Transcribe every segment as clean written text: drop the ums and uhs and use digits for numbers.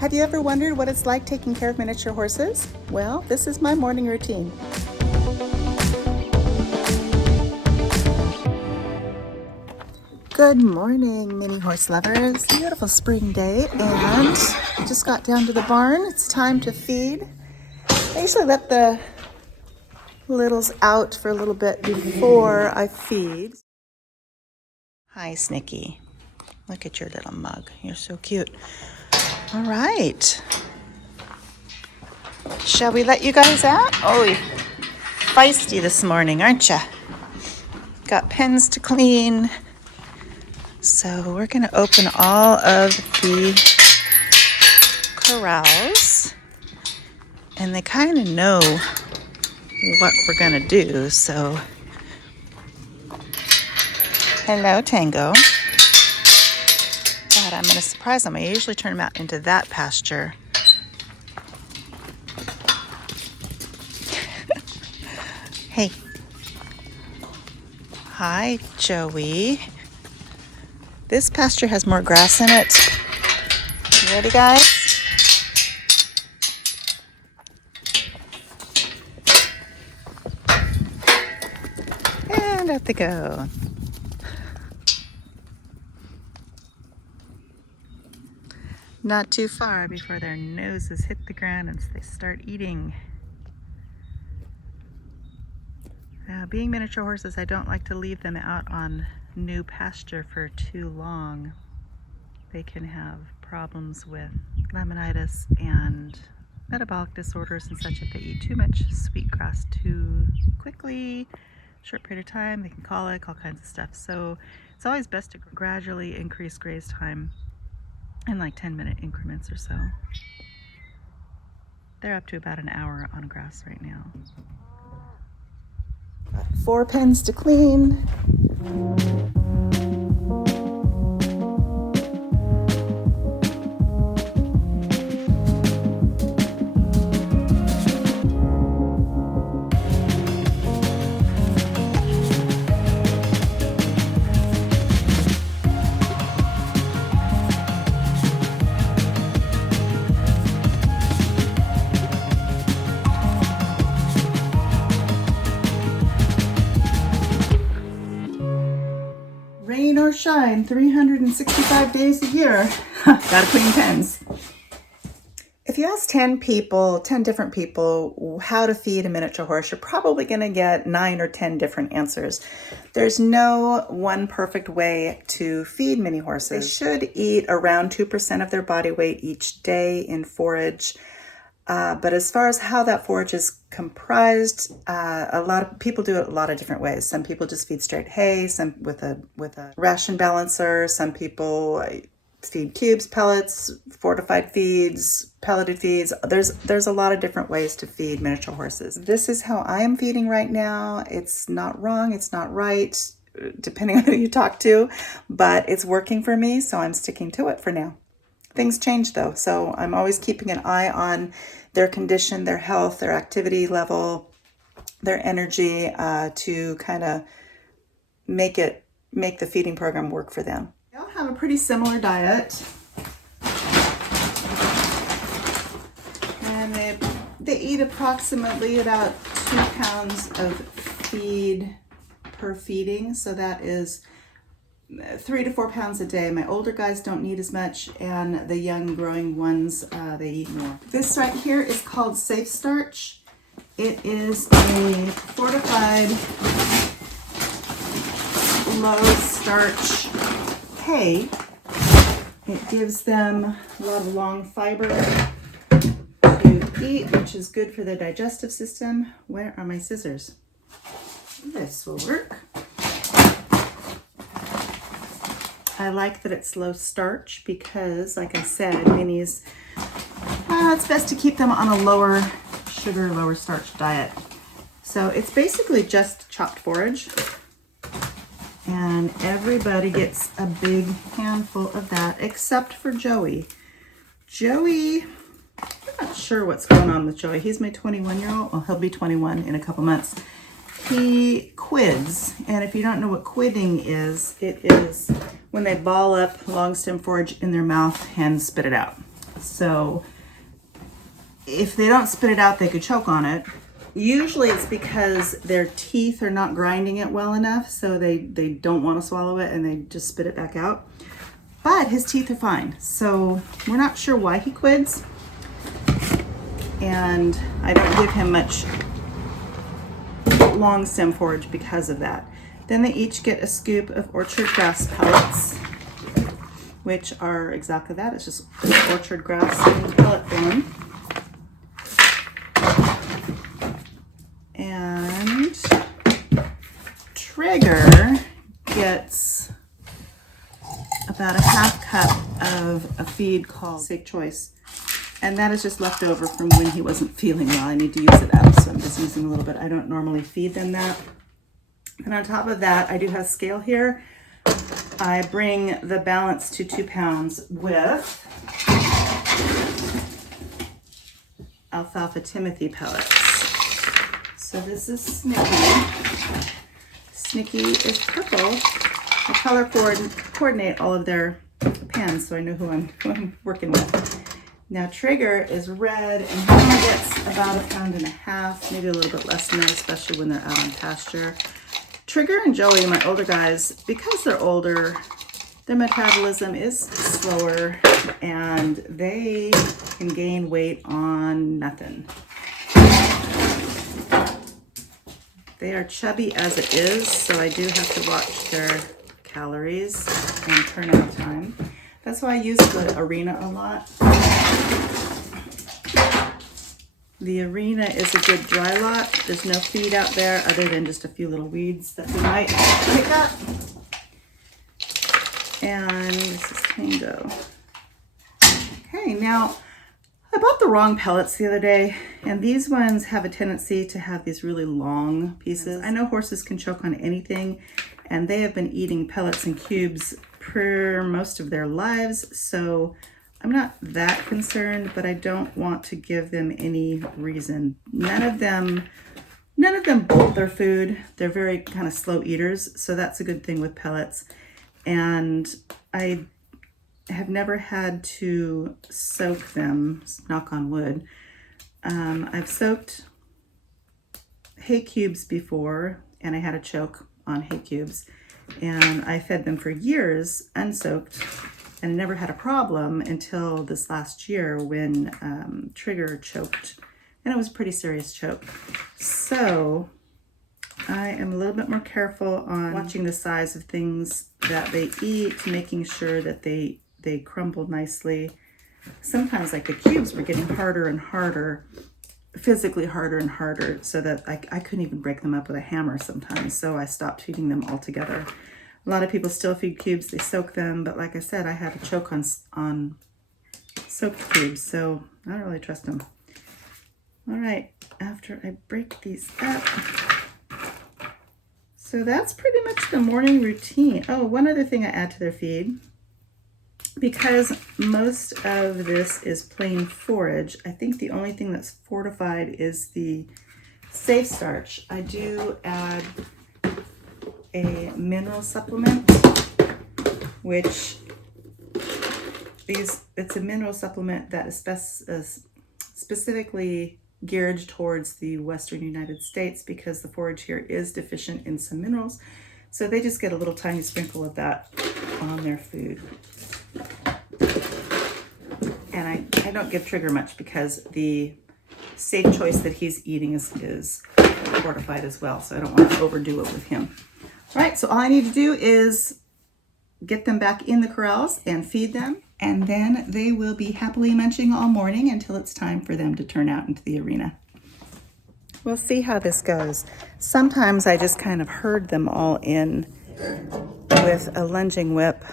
Have you ever wondered what it's like taking care of miniature horses? Well, this is my morning routine. Good morning, mini horse lovers. Beautiful spring day, and just got down to the barn. It's time to feed. I usually let the littles out for a little bit before I feed. Hi, Snicky. Look at your little mug. You're so cute. All right. Shall we let you guys out? Oh, you're feisty this morning, aren't you? Got pens to clean. So we're going to open all of the corrals. And they kind of know what we're going to do. So, hello, Tango. God, I'm going to surprise them. I usually turn them out into that pasture. Hey. Hi, Joey. This pasture has more grass in it. You ready, guys? And out they go. Not too far before their noses hit the ground and they start eating. Being miniature horses, I don't like to leave them out on new pasture for too long. They can have problems with laminitis and metabolic disorders and such if they eat too much sweet grass too quickly, short period of time. They can colic, all kinds of stuff. So it's always best to gradually increase graze time in like 10-minute increments or so. They're up to about an hour on grass right now. Got 4 pens to clean. Rain or shine, 365 days a year. Gotta clean pens. If you ask 10 different people how to feed a miniature horse, you're probably gonna get 9 or 10 different answers. There's no one perfect way to feed mini horses. They should eat around 2% of their body weight each day in forage. But as far as how that forage is comprised, a lot of people do it a lot of different ways. Some people just feed straight hay, some with a ration balancer. Some people feed cubes, pellets, fortified feeds, pelleted feeds. There's a lot of different ways to feed miniature horses. This is how I am feeding right now. It's not wrong, it's not right, depending on who you talk to, but it's working for me, so I'm sticking to it for now. Things change though, so I'm always keeping an eye on their condition, their health, their activity level, their energy, to kind of make the feeding program work for them. They all have a pretty similar diet, and they eat approximately about 2 pounds of feed per feeding, so that is 3 to 4 pounds a day. My older guys don't need as much, and the young growing ones, they eat more. This right here is called Safe Starch. It is a fortified low starch hay. It gives them a lot of long fiber to eat, which is good for the digestive system. Where are my scissors? This will work. I like that it's low starch because, like I said, minis, it's best to keep them on a lower sugar, lower starch diet. So it's basically just chopped forage, and everybody gets a big handful of that except for Joey. Joey, I'm not sure what's going on with Joey. He's my 21-year-old. Well, he'll be 21 in a couple months. He quids, and if you don't know what quidding is, it is when they ball up long stem forage in their mouth and spit it out. So if they don't spit it out, they could choke on it. Usually it's because their teeth are not grinding it well enough, so they don't want to swallow it and they just spit it back out. But his teeth are fine, so we're not sure why he quids. And I don't give him much long stem forage because of that. Then they each get a scoop of orchard grass pellets, which are exactly that. It's just orchard grass in pellet form. And Trigger gets about a half cup of a feed called Safe Choice. And that is just left over from when he wasn't feeling well. I need to use it up, so I'm just using a little bit. I don't normally feed them that. And on top of that, I do have scale here. I bring the balance to 2 pounds with alfalfa Timothy pellets. So this is Snicky. Snicky is purple. I color coordinate all of their pans so I know who I'm working with. Now Trigger is red, and he only gets about 1.5 pounds, maybe a little bit less than that, especially when they're out on pasture. Trigger and Joey, my older guys, because they're older, their metabolism is slower and they can gain weight on nothing. They are chubby as it is, so I do have to watch their calories and turnout time. That's why I use the Arena a lot. The Arena is a good dry lot. There's no feed out there other than just a few little weeds that we might pick up. And this is Tango. Okay, now I bought the wrong pellets the other day, and these ones have a tendency to have these really long pieces. I know horses can choke on anything, and they have been eating pellets and cubes for most of their lives, so I'm not that concerned, but I don't want to give them any reason. None of them bolt their food. They're very kind of slow eaters, so that's a good thing with pellets. And I have never had to soak them, knock on wood. I've soaked hay cubes before, and I had a choke on hay cubes. And I fed them for years unsoaked, and I never had a problem until this last year when Trigger choked, and it was a pretty serious choke. So I am a little bit more careful on watching the size of things that they eat, making sure that they crumble nicely. Sometimes, like the cubes were getting harder and harder, physically harder and harder, so that I couldn't even break them up with a hammer sometimes, so I stopped feeding them altogether. A lot of people still feed cubes, they soak them, but like I said, I had a choke on soaked cubes, so I don't really trust them. All right, after I break these up, so that's pretty much the morning routine. Oh, one other thing I add to their feed, because most of this is plain forage, I think the only thing that's fortified is the Safe Starch. I do add a mineral supplement, which it's a mineral supplement that is specifically geared towards the Western United States because the forage here is deficient in some minerals. So they just get a little tiny sprinkle of that on their food. And I don't give Trigger much because the Safe Choice that he's eating is fortified as well, so I don't want to overdo it with him. All right, so all I need to do is get them back in the corrals and feed them, and then they will be happily munching all morning until it's time for them to turn out into the arena. We'll see how this goes. Sometimes I just kind of herd them all in with a lunging whip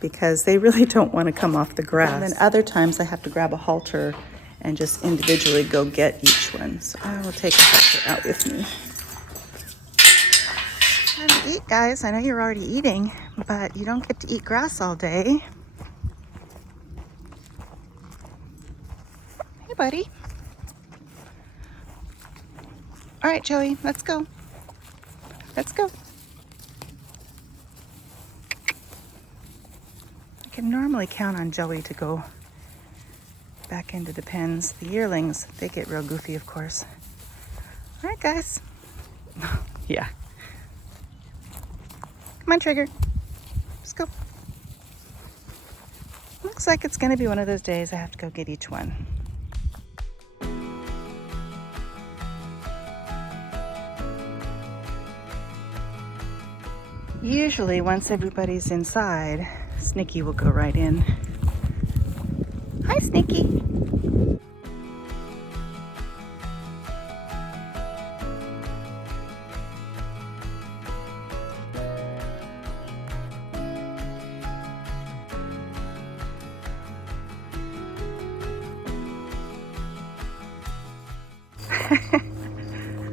because they really don't want to come off the grass. And then other times I have to grab a halter and just individually go get each one. So I will take a halter out with me. Time to eat, guys. I know you're already eating, but you don't get to eat grass all day. Hey, buddy. All right, Joey, let's go. Let's go. I can normally count on Joey to go back into the pens. The yearlings, they get real goofy, of course. All right, guys. Yeah. Come on, Trigger. Let's go. Looks like it's gonna be one of those days I have to go get each one. Usually, once everybody's inside, Snicky will go right in. Hi, Snicky.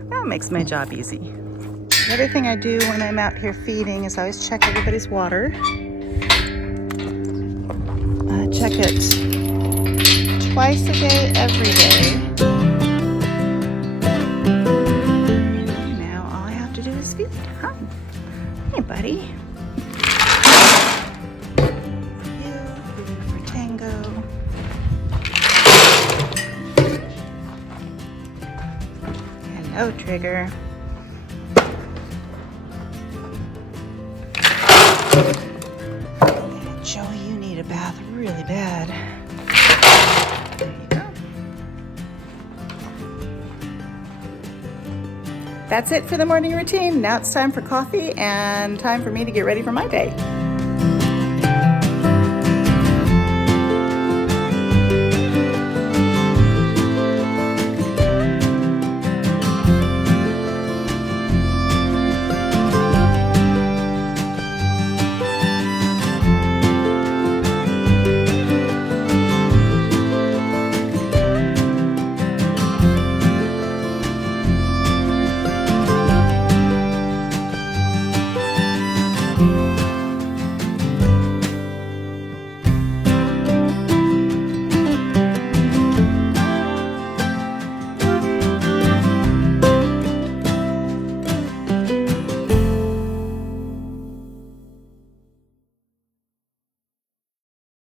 That makes my job easy. The other thing I do when I'm out here feeding is I always check everybody's water. Check it twice a day, every day. Now all I have to do is feed. Hi. Hey, buddy. You, for Tango. Hello, Trigger. Joey, you need a bath really bad. There you go. That's it for the morning routine. Now it's time for coffee and time for me to get ready for my day.